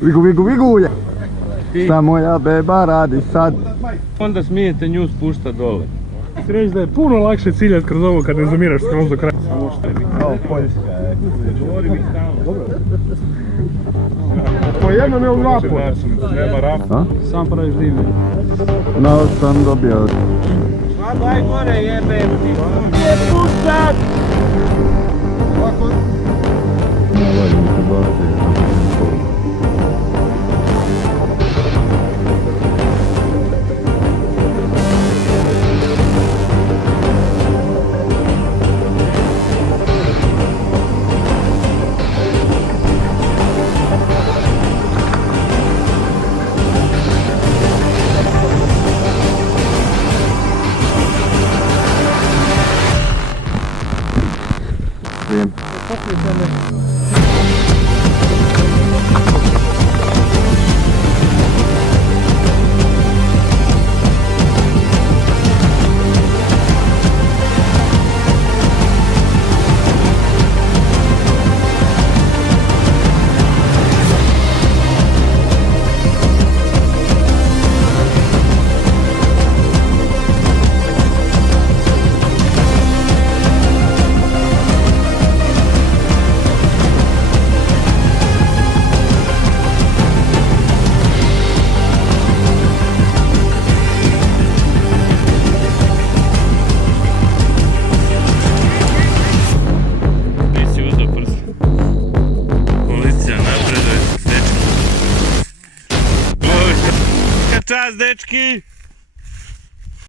Vigu, vigu, vigu! Šta moja beba radi sad? Onda smijete nju spušta dole. Ti reći da je puno lakše ciljati kroz ovo kad ne zamiraš skroz do kraja. Samo što je Kao Poljska je. govori mi stalno. Po jednom ili dva puta. Treba rap. A? Sam praviš divlje. No, sam dobio. A daj gore jebe ti. Je puštat! Ovaj mi se baci. Vijem. Čas, dečki!